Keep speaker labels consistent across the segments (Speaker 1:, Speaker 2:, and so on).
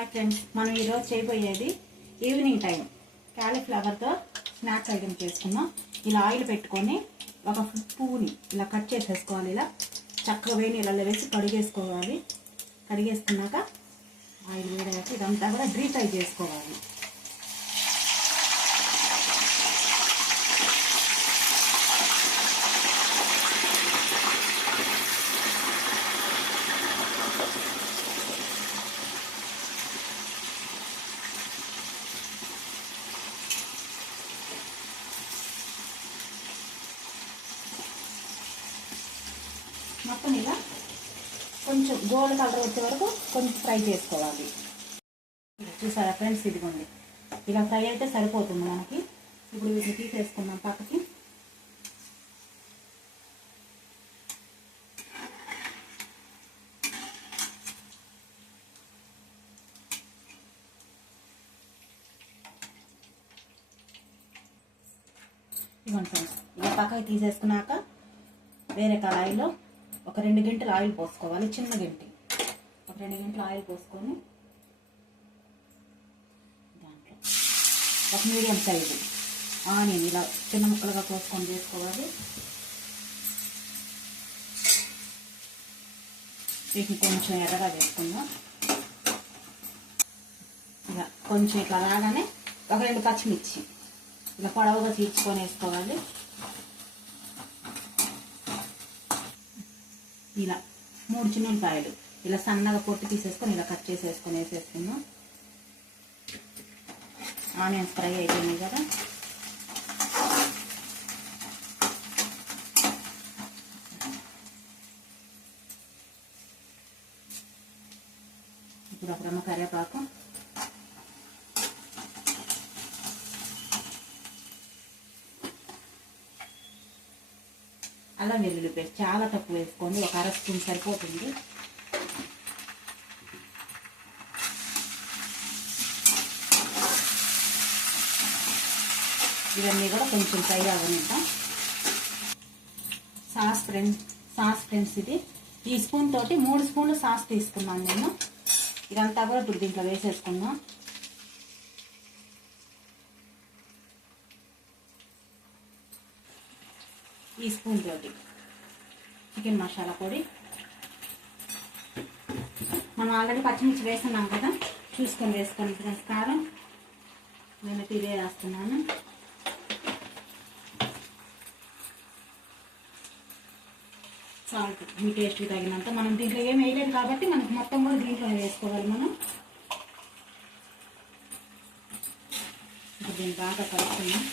Speaker 1: Hi friends మనం ఈరోజు చేయబోయేది ఈవినింగ్ టైం క్యాలీఫ్లవర్తో స్నాక్స్ ఐటమ్ చేసుకున్నాం ఇలా ఆయిల్ పెట్టుకొని ఒక పువ్వుని ఇలా కట్ చేసేసుకోవాలి. ఇలా చక్కగా వేడి నీళ్ళలో వేసి కడిగేసుకోవాలి. కడిగేసుకున్నాక ఆయిల్ వేడయ్యాక ఇదంతా కూడా డీ ఫ్రై చేసుకోవాలి. మొత్తం ఇలా కొంచెం గోల్డ్ కలర్ వచ్చే వరకు కొంచెం ఫ్రై చేసుకోవాలి. చూసారా ఫ్రెండ్స్? ఇదిగోండి. ఇలా ఫ్రై అయితే సరిపోతుంది మనకి. ఇప్పుడు వీటిని తీసేసుకుందాం పక్కకి. ఇవ్వండి ఫ్రెండ్స్. ఇలా పక్కకి తీసేసుకున్నాక వేరే కళాయిలో ఒక రెండు గంటలు ఆయిల్ పోసుకోవాలి చిన్న గంటి. ఒక రెండు గంటలు ఆయిల్ పోసుకొని దాంట్లో ఒక మీడియం సైజు ఆనియన్ ఇలా చిన్న ముక్కలుగా కోసుకొని చేసుకోవాలి. వీటిని కొంచెం ఎర్రగా వేసుకుందాం ఇలా కొంచెం ఇట్లా రాగానే ఒక రెండు పచ్చిమిర్చి. ఇలా పొడవుగా తీర్చుకొని వేసుకోవాలి. ఇలా మూడు చిన్నపాయలు ఇలా సన్నగా పొట్టు తీసేసుకొని ఇలా కట్ చేసేసుకొని వేసేసుకుందాం. ఆనియన్స్ ఫ్రై అయిపోయినాయి కదా. ఇప్పుడు ఒక కరివేపాకు అల్లం వెల్లుల్లి పేస్ట్ చాలా తక్కువ వేసుకోండి. ఒక అర స్పూన్ సరిపోతుంది. ఇవన్నీ కూడా కొంచెం ఫ్రై అవ్వనిద్దాం సాస్ ఫ్రెండ్స్ సాస్ ఫ్రెండ్స్ ఇది. ఈ స్పూన్ తోటి మూడు స్పూన్లు సాస్ తీసుకున్నాను నేను. ఇదంతా కూడా ఇప్పుడు దీంట్లో వేసేసుకుందాం. ఈ స్పూన్ తోటి. చికెన్ మసాలా పొడి. మనం ఆల్రెడీ పచ్చిమిర్చి వేస్తున్నాం కదా చూసుకొని వేసుకొని ఫ్రెండ్స్. కారం నేను ఇదే రాస్తున్నాను. సాల్ట్ మీ టేస్ట్కి తగినంత. మనం దీంట్లో ఏం వేయలేదు కాబట్టి మనకి మొత్తం కూడా దీంట్లో వేసుకోవాలి మనం. ఇప్పుడు దీన్ని బాగా కలుపుతున్నాం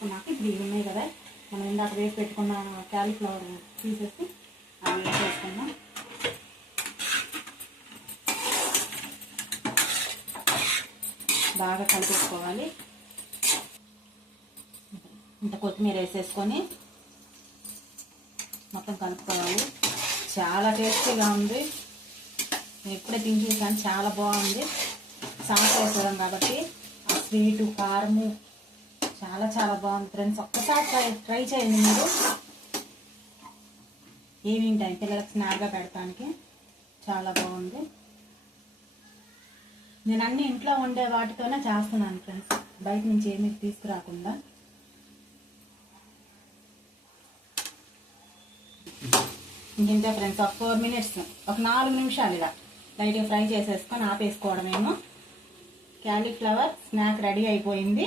Speaker 1: వేసుకున్నాక ఇప్పుడు ఇవి ఉన్నాయి కదా. మనం ఇందాక వేసి పెట్టుకున్న క్యాలీఫ్లవర్ తీసేసి అవి వేసేసుకున్నాం బాగా కలిపేసుకోవాలి. ఇంత కొత్తిమీర వేసేసుకొని మొత్తం కలుపుకోవాలి. చాలా టేస్టీగా ఉంది. ఎప్పుడే ఇప్పుడే తిని చూసాను చాలా బాగుంది. సాస్ వేసేదాం కాబట్టి ఆ స్వీటు కారము చాలా చాలా బాగుంది ఫ్రెండ్స్. ఒక్కసారి ట్రై ట్రై చేయండి మీరు. ఈవినింగ్ టైం పిల్లలకు స్నాక్గా పెడతానికి చాలా బాగుంది. నేను అన్ని ఇంట్లో ఉండే వాటితోనే చేస్తున్నాను ఫ్రెండ్స్. బయట నుంచి ఏమీ తీసుకురాకుండా. ఇంకంతే ఫ్రెండ్స్ ఒక ఫోర్ మినిట్స్ ఒక నాలుగు నిమిషాలు ఇలా. లైట్గా ఫ్రై చేసేసుకొని ఆపేసుకోవడమేమో. క్యాలీఫ్లవర్ స్నాక్ రెడీ అయిపోయింది.